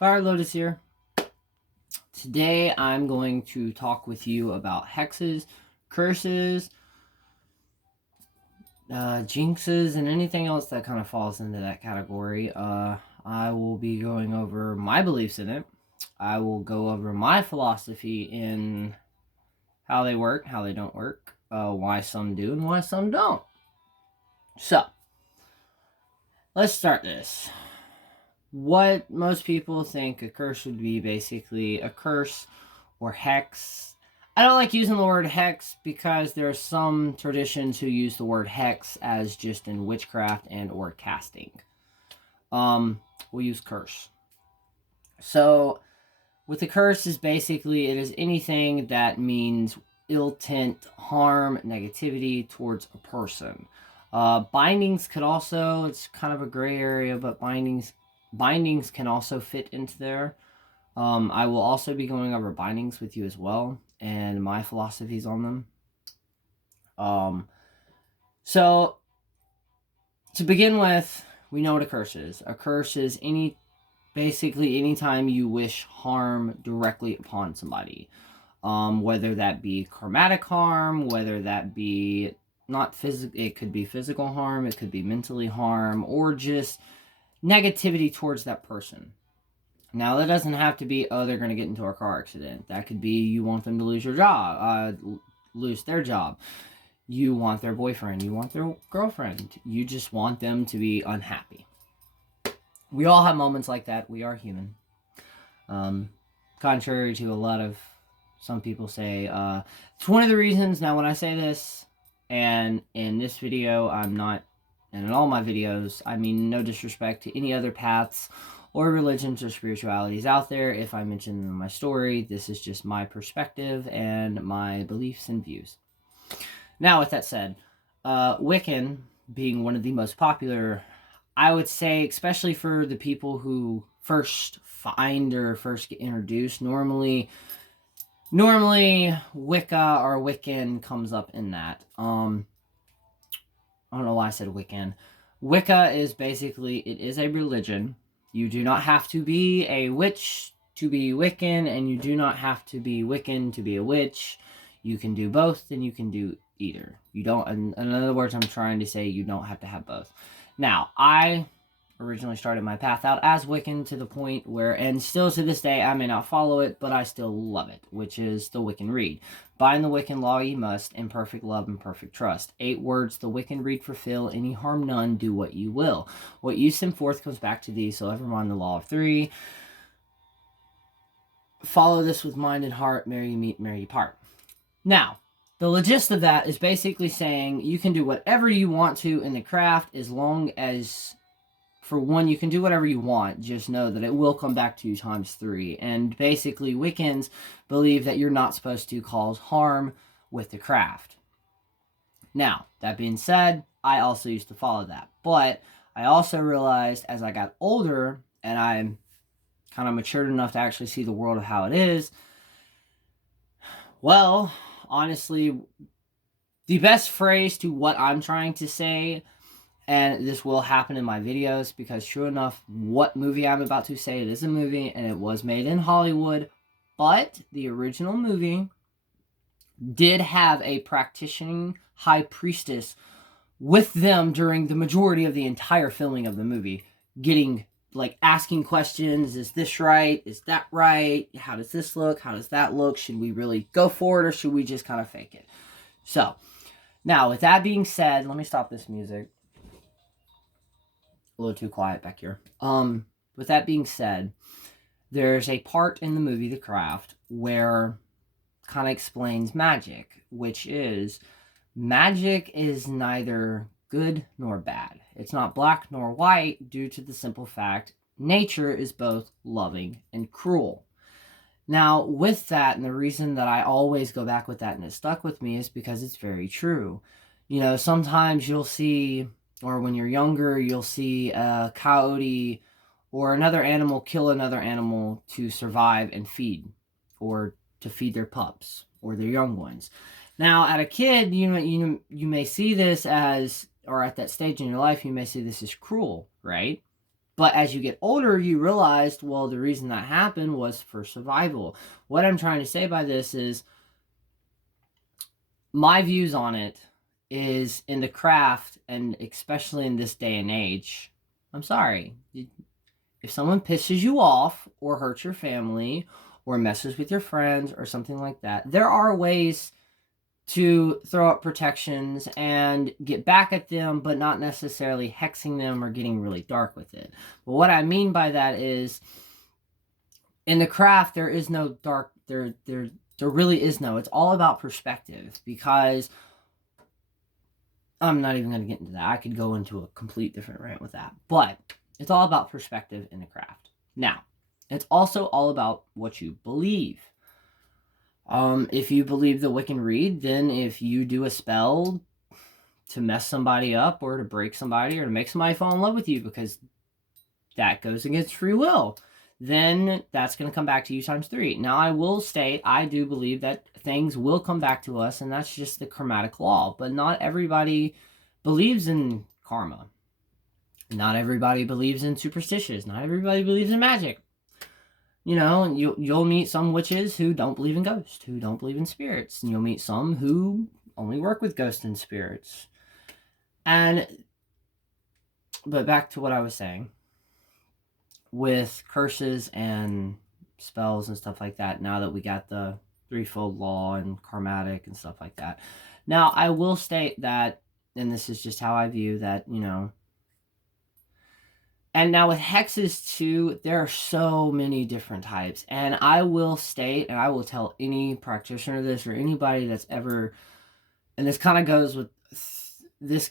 Fire Lotus here. Today I'm going to talk with you about hexes, curses, jinxes, and anything else that kind of falls into that category. I will be going over my beliefs in it. I will go over my philosophy in how they work, how they don't work, why some do and why some don't. So, let's start this. What most people think a curse would be, basically a curse or hex. I don't like using the word hex because there are some traditions who use the word hex as just in witchcraft and or casting. We'll use curse. So with the curse is basically it is anything that means ill intent, harm, negativity towards a person. Bindings could also, it's kind of a gray area, but bindings can also fit into there. I will also be going over bindings with you as well and my philosophies on them. So to begin with, we know what a curse is. A curse is basically anytime you wish harm directly upon somebody. Whether that be karmatic harm, whether that be not physical, it could be physical harm, it could be mentally harm, or just negativity towards that person. Now, that doesn't have to be, oh, they're going to get into a car accident. That could be you want them to lose your job, lose their job. You want their boyfriend. You want their girlfriend. You just want them to be unhappy. We all have moments like that. We are human. Contrary to a lot of some people say, it's one of the reasons, now when I say this, and in this video, I'm not, and in all my videos, I mean no disrespect to any other paths or religions or spiritualities out there. If I mention them in my story, this is just my perspective and my beliefs and views. Now, with that said, Wiccan being one of the most popular, I would say, especially for the people who first find or first get introduced, normally Wicca or Wiccan comes up in that. I don't know why I said Wiccan. Wicca is basically, it is a religion. You do not have to be a witch to be Wiccan, and you do not have to be Wiccan to be a witch. You can do both, and you can do either. You don't, in other words, I'm trying to say you don't have to have both. Now, I originally started my path out as Wiccan to the point where, and still to this day, I may not follow it, but I still love it, which is the Wiccan Rede. Bind the Wiccan law ye must, in perfect love and perfect trust. 8 words the Wiccan Rede fulfill, any harm none, do what you will. What you send forth comes back to thee, so ever mind the law of 3. Follow this with mind and heart, merry you meet, merry you part. Now, the gist of that is basically saying you can do whatever you want to in the craft as long as, for one, you can do whatever you want. Just know that it will come back to you times 3. And basically, Wiccans believe that you're not supposed to cause harm with the craft. Now, that being said, I also used to follow that. But I also realized as I got older and I'm kind of matured enough to actually see the world of how it is, well, honestly, the best phrase to what I'm trying to say, and this will happen in my videos, because true enough, what movie I'm about to say, it is a movie, and it was made in Hollywood, but the original movie did have a practicing high priestess with them during the majority of the entire filming of the movie, getting, like, asking questions, is this right, is that right, how does this look, how does that look, should we really go for it, or should we just kind of fake it? So, now, with that being said, let me stop this music. A little too quiet back here. With that being said, there's a part in the movie The Craft where kind of explains magic, which is magic is neither good nor bad. It's not black nor white due to the simple fact nature is both loving and cruel. Now, with that, and the reason that I always go back with that and it stuck with me is because it's very true. You know, sometimes you'll see, or when you're younger, you'll see a coyote or another animal kill another animal to survive and feed, or to feed their pups or their young ones. Now, at a kid, you may see this as, or at that stage in your life, you may see this as cruel, right? But as you get older, you realized, well, the reason that happened was for survival. What I'm trying to say by this is my views on it is in the craft, and especially in this day and age, I'm sorry. If someone pisses you off or hurts your family or messes with your friends or something like that, there are ways to throw up protections and get back at them, but not necessarily hexing them or getting really dark with it. But what I mean by that is, in the craft, there is no dark, there really is no, it's all about perspective, because I'm not even going to get into that. I could go into a complete different rant with that, but it's all about perspective in the craft. Now, it's also all about what you believe. If you believe the Wiccan Rede, then if you do a spell to mess somebody up or to break somebody or to make somebody fall in love with you, because that goes against free will, then that's going to come back to you times 3. Now, I will state, I do believe that things will come back to us, and that's just the karmatic law. But not everybody believes in karma. Not everybody believes in superstitions. Not everybody believes in magic. You know, you'll meet some witches who don't believe in ghosts, who don't believe in spirits. And you'll meet some who only work with ghosts and spirits. But back to what I was saying. With curses and spells and stuff like that, now that we got the threefold law and karmatic and stuff like that. Now, I will state that, and this is just how I view that, you know, and now with hexes too, there are so many different types. And I will state, and I will tell any practitioner this, or anybody that's ever, and this kind of goes with, this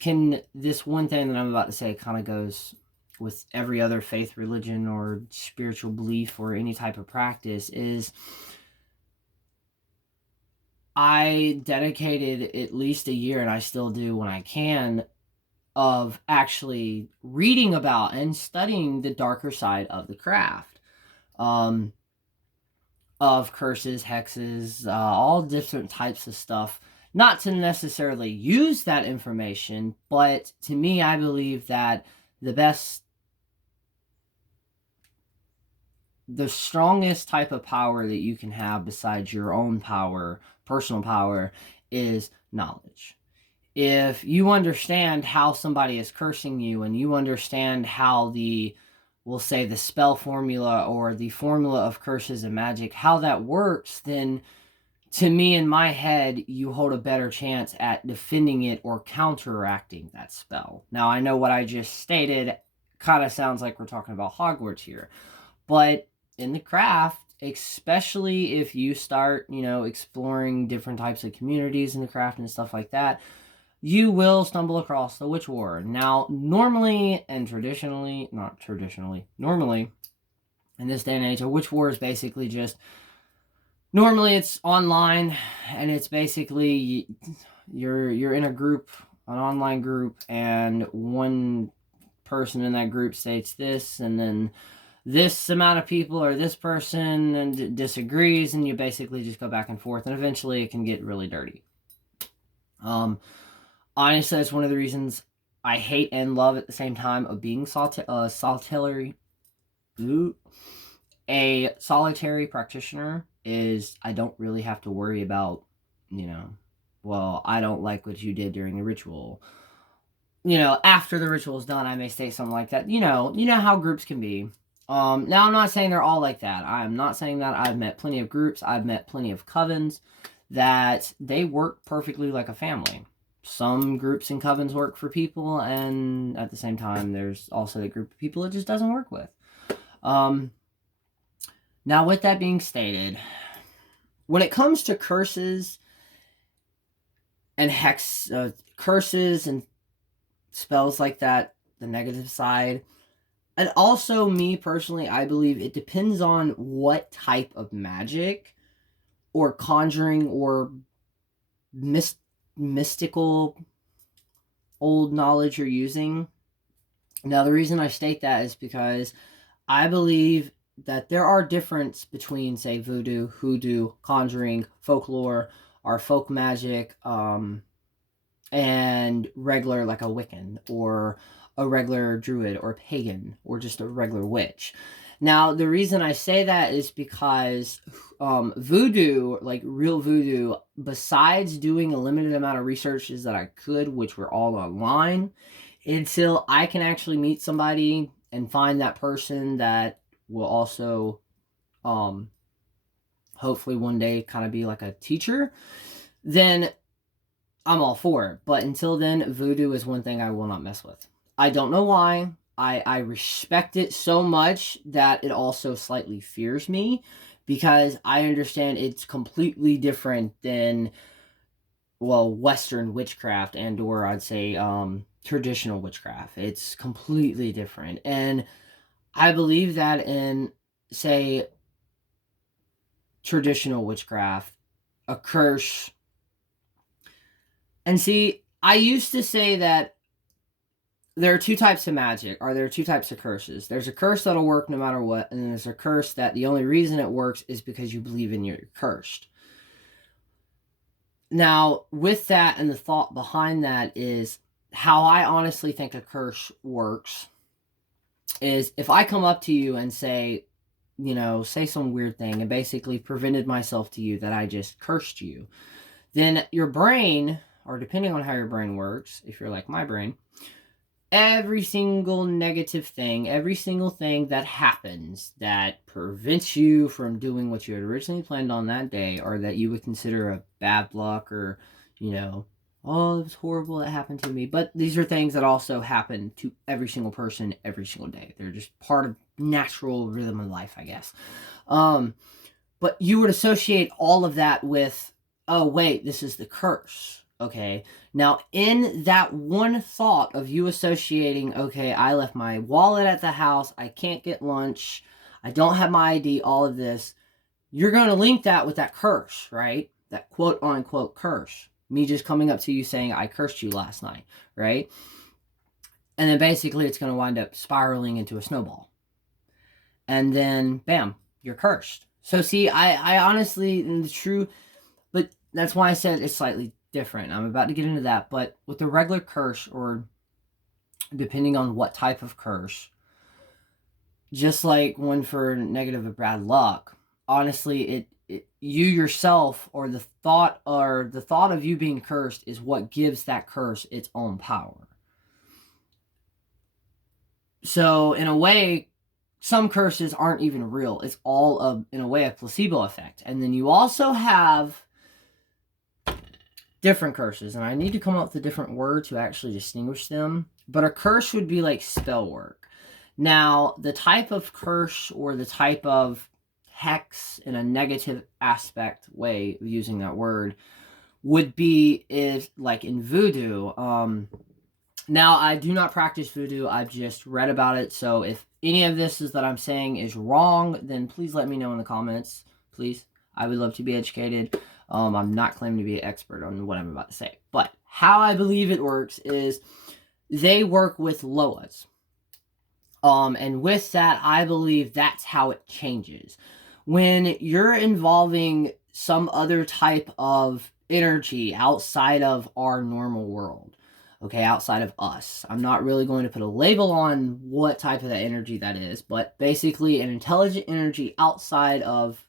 one thing that I'm about to say kind of goes with every other faith, religion, or spiritual belief, or any type of practice, is I dedicated at least a year, and I still do when I can, of actually reading about and studying the darker side of the craft, of curses, hexes, all different types of stuff. Not to necessarily use that information, but to me, I believe that the strongest type of power that you can have besides your own power, personal power, is knowledge. If you understand how somebody is cursing you, and you understand how we'll say the spell formula or the formula of curses and magic, how that works, then to me, in my head, you hold a better chance at defending it or counteracting that spell. Now, I know what I just stated kind of sounds like we're talking about Hogwarts here, but in the craft, especially if you start, you know, exploring different types of communities in the craft and stuff like that, you will stumble across the witch war. Now, normally, in this day and age, a witch war is basically just, normally it's online, and it's basically, you're in a group, an online group, and one person in that group states this, and then this amount of people or this person and disagrees, and you basically just go back and forth, and eventually it can get really dirty. Honestly, that's one of the reasons I hate and love at the same time of being solitary practitioner, is I don't really have to worry about, you know, well, I don't like what you did during the ritual. You know, after the ritual is done, I may say something like that. You know how groups can be. Now, I'm not saying they're all like that. I'm not saying that. I've met plenty of groups. I've met plenty of covens that they work perfectly like a family. Some groups and covens work for people, and at the same time, there's also a group of people it just doesn't work with. Now, with that being stated, when it comes to curses and curses and spells like that, the negative side, and also me personally, I believe it depends on what type of magic or conjuring or mystical old knowledge you're using. Now, the reason I state that is because I believe that there are differences between, say, voodoo, hoodoo, conjuring, folklore, or folk magic, and regular, like a Wiccan or a regular druid or pagan or just a regular witch. Now, the reason I say that is because voodoo, like real voodoo, besides doing a limited amount of researches that I could, which were all online, until I can actually meet somebody and find that person that will also hopefully one day kind of be like a teacher, then I'm all for it. But until then, voodoo is one thing I will not mess with. I don't know why. I respect it so much that it also slightly fears me, because I understand it's completely different than, well, Western witchcraft and or I'd say traditional witchcraft. It's completely different. And I believe that in, say, traditional witchcraft, a curse. And see, I used to say that there are two types of magic, or there are two types of curses. There's a curse that'll work no matter what, and then there's a curse that the only reason it works is because you believe in you're cursed. Now, with that and the thought behind that is how I honestly think a curse works is if I come up to you and say, say some weird thing and basically prevented myself to you that I just cursed you, then your brain, or depending on how your brain works, if you're like my brain, every single negative thing, every single thing that happens that prevents you from doing what you had originally planned on that day, or that you would consider a bad luck, or, oh, it was horrible that happened to me. But these are things that also happen to every single person every single day. They're just part of natural rhythm of life, I guess. But you would associate all of that with, oh, wait, this is the curse. Okay, now in that one thought of you associating, okay, I left my wallet at the house, I can't get lunch, I don't have my ID, all of this, you're going to link that with that curse, right? That quote unquote curse. Me just coming up to you saying, I cursed you last night, right? And then basically it's going to wind up spiraling into a snowball. And then, bam, you're cursed. So see, I honestly, in the true, but that's why I said it's slightly different. I'm about to get into that, but with the regular curse, or depending on what type of curse, just like one for negative or bad luck, honestly, you yourself, or the thought of you being cursed is what gives that curse its own power. So in a way, some curses aren't even real. It's all in a way, a placebo effect. And then you also have different curses, and I need to come up with a different word to actually distinguish them. But a curse would be like spell work. Now, the type of curse, or the type of hex in a negative aspect way of using that word, would be is like in voodoo. Now, I do not practice voodoo. I've just read about it. So if any of this is that I'm saying is wrong, then please let me know in the comments. Please. I would love to be educated. I'm not claiming to be an expert on what I'm about to say. But how I believe it works is they work with Loas. And with that, I believe that's how it changes. When you're involving some other type of energy outside of our normal world, okay, outside of us. I'm not really going to put a label on what type of that energy that is, but basically an intelligent energy outside of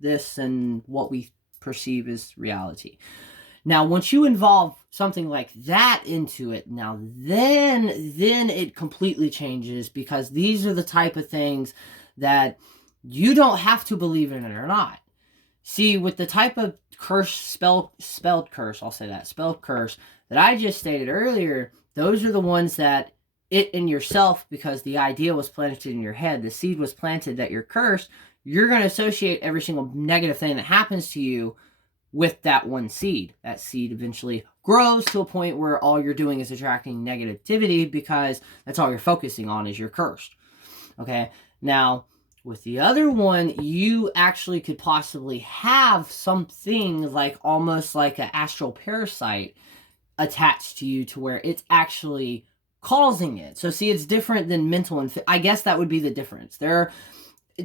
this and what we perceive as reality. Now, once you involve something like that into it, now then it completely changes, because these are the type of things that you don't have to believe in it or not. See, with the type of curse, spelled curse, I'll say that, spelled curse that I just stated earlier, those are the ones that it in yourself, because the idea was planted in your head, the seed was planted that you're cursed, you're going to associate every single negative thing that happens to you with that one seed. That seed eventually grows to a point where all you're doing is attracting negativity, because that's all you're focusing on is you're cursed. Okay? Now, with the other one, you actually could possibly have something like almost like an astral parasite attached to you, to where it's actually causing it. So see, it's different than mental and I guess that would be the difference.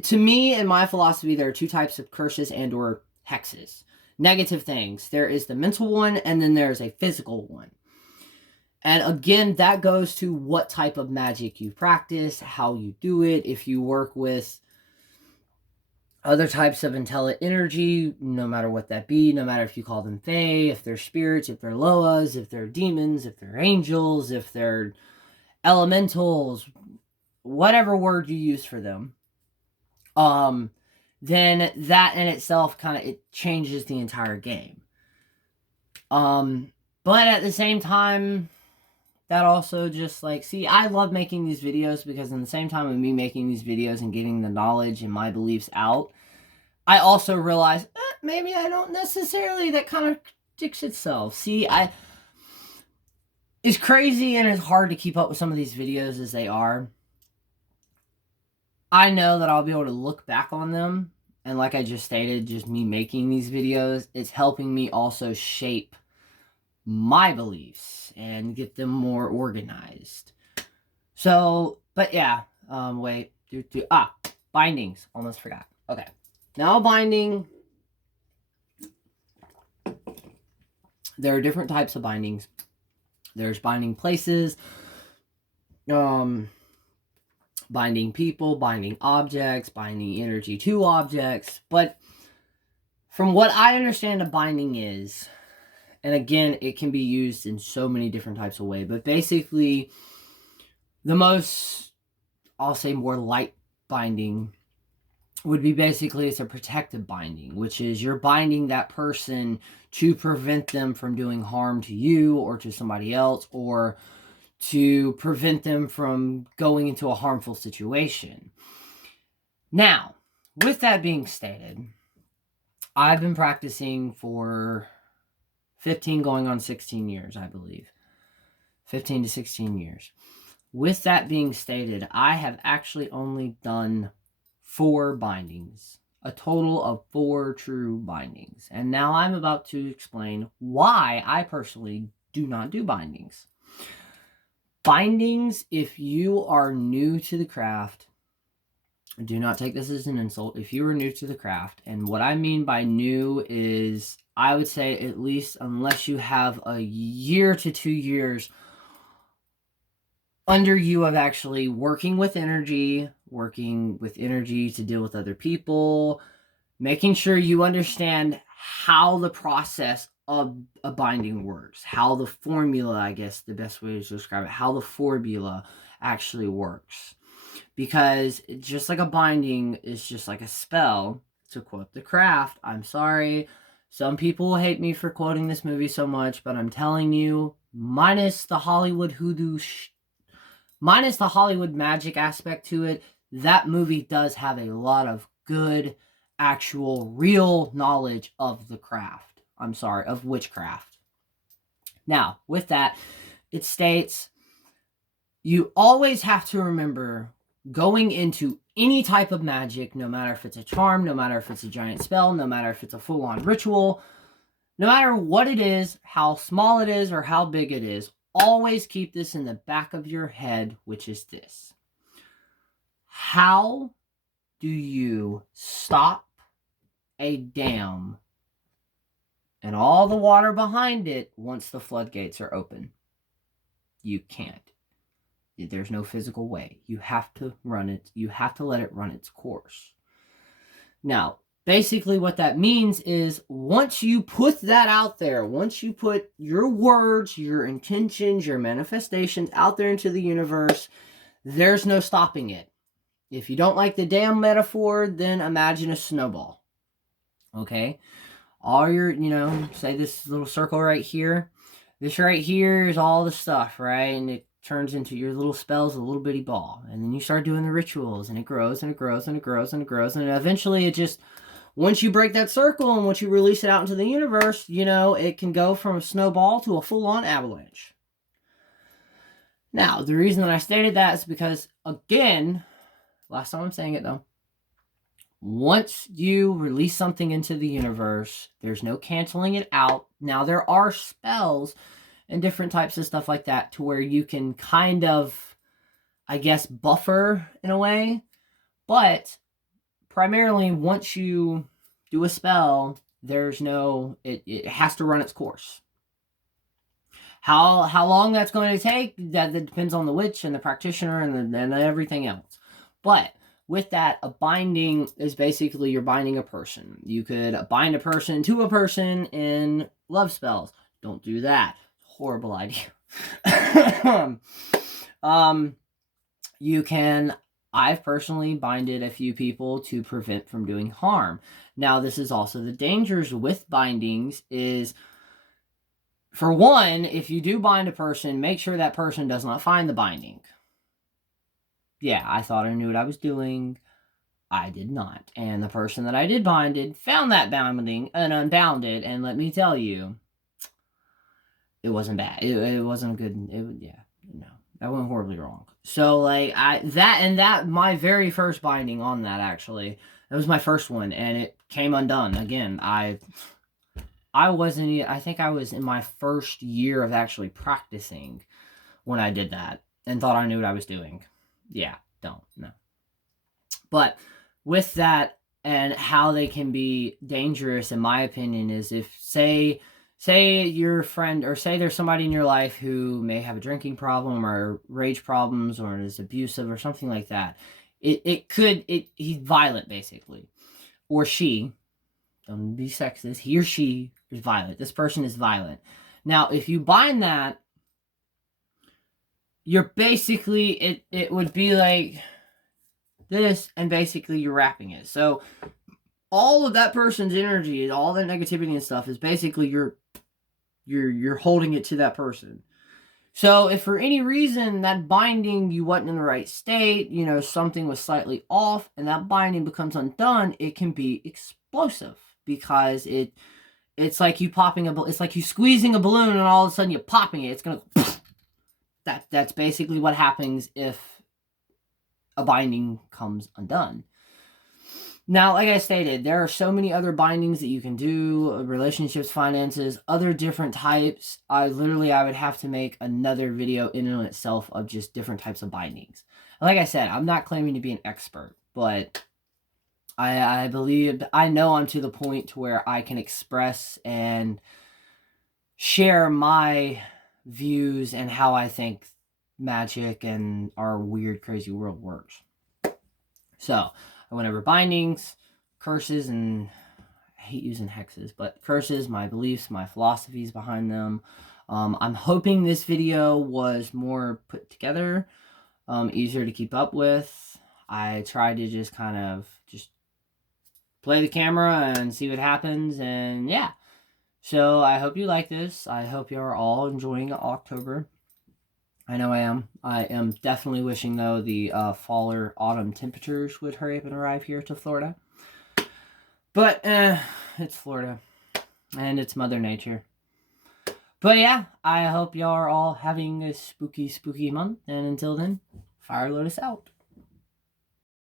To me, in my philosophy, there are two types of curses and or hexes. Negative things. There is the mental one, and then there's a physical one. And again, that goes to what type of magic you practice, how you do it. If you work with other types of intelligent energy, no matter what that be, no matter if you call them fae, if they're spirits, if they're loas, if they're demons, if they're angels, if they're elementals, whatever word you use for them, then that in itself kind of it changes the entire game. But at the same time, that also just like, see, I love making these videos because in the same time of me making these videos and getting the knowledge and my beliefs out, I also realize maybe I don't necessarily, that kind of contradicts itself. See, it's crazy and it's hard to keep up with some of these videos as they are. I know that I'll be able to look back on them, and like I just stated, just me making these videos, it's helping me also shape my beliefs and get them more organized. So, but yeah, bindings, almost forgot. Okay, now binding, there are different types of bindings. There's binding places, binding people, binding objects, binding energy to objects. But from what I understand a binding is, and again, it can be used in so many different types of ways, but basically the most, I'll say more light binding would be basically it's a protective binding, which is you're binding that person to prevent them from doing harm to you or to somebody else, or to prevent them from going into a harmful situation. Now, with that being stated, I've been practicing for 15 going on 16 years, I believe. 15 to 16 years. With that being stated, I have actually only done 4 bindings. A total of 4 true bindings. And now I'm about to explain why I personally do not do bindings. Bindings, if you are new to the craft, do not take this as an insult. If you are new to the craft, and what I mean by new is, I would say at least unless you have a year to 2 years under you of actually working with energy to deal with other people, making sure you understand how the process of a binding works, how the formula, I guess the best way to describe it, how the formula actually works. Because just like a binding is just like a spell, to quote the craft, I'm sorry, some people will hate me for quoting this movie so much, but I'm telling you, minus the Hollywood magic aspect to it, that movie does have a lot of good, actual, real knowledge of the craft. I'm sorry, of witchcraft. Now, with that, it states, you always have to remember, going into any type of magic, no matter if it's a charm, no matter if it's a giant spell, no matter if it's a full-on ritual, no matter what it is, how small it is, or how big it is, always keep this in the back of your head, which is this. How do you stop a dam and all the water behind it once the floodgates are open? You can't. There's no physical way. You have to run it. You have to let it run its course. Now, basically what that means is once you put that out there, once you put your words, your intentions, your manifestations out there into the universe, there's no stopping it. If you don't like the dam metaphor, then imagine a snowball. Okay? All your, say this little circle right here. This right here is all the stuff, right? And it turns into your little spells, a little bitty ball. And then you start doing the rituals, and it grows, and it grows, and it grows, and it grows. And eventually it just, once you break that circle and once you release it out into the universe, it can go from a snowball to a full-on avalanche. Now, the reason that I stated that is because, again, last time I'm saying it though, once you release something into the universe, there's no canceling it out. Now, there are spells and different types of stuff like that to where you can kind of, I guess, buffer in a way. But primarily, once you do a spell, there's no, it has to run its course. How long that's going to take, that depends on the witch and the practitioner and everything else. But with that, a binding is basically you're binding a person. You could bind a person to a person in love spells. Don't do that. Horrible idea. You can, I've personally binded a few people to prevent from doing harm. Now, this is also the dangers with bindings is, for one, if you do bind a person, make sure that person does not find the binding. Yeah, I thought I knew what I was doing. I did not. And the person that I did binded found that binding and unbound it, and let me tell you, it wasn't bad. It wasn't a good, that went horribly wrong. So, like, my very first binding on that, actually, that was my first one, and it came undone. Again, I think I was in my first year of actually practicing when I did that, and thought I knew what I was doing. Yeah, no. But with that, and how they can be dangerous, in my opinion, is if, say your friend, or say there's somebody in your life who may have a drinking problem or rage problems or is abusive or something like that. He's violent, basically. Or she, don't be sexist, he or she is violent. This person is violent. Now, if you bind that, you're basically, it would be like this, and basically you're wrapping it. So all of that person's energy, all that negativity and stuff, is basically you're holding it to that person. So if for any reason that binding, you wasn't in the right state, something was slightly off, and that binding becomes undone, it can be explosive, because it's like you it's like you squeezing a balloon and all of a sudden you're popping it. It's gonna that's basically what happens if a binding comes undone. Now, like I stated, there are so many other bindings that you can do, relationships, finances, other different types. I would have to make another video in and of itself of just different types of bindings. Like I said, I'm not claiming to be an expert, but I believe, I know I'm to the point to where I can express and share my views and how I think magic and our weird, crazy world works. So, I went over bindings, curses, and I hate using hexes, but curses, my beliefs, my philosophies behind them. I'm hoping this video was more put together, easier to keep up with. I tried to just kind of just play the camera and see what happens, and yeah. So I hope you like this. I hope you are all enjoying October. I know I am. I am definitely wishing, though, the fall or autumn temperatures would hurry up and arrive here to Florida. But, it's Florida. And it's Mother Nature. But yeah, I hope y'all are all having a spooky, spooky month. And until then, Fire Lotus out.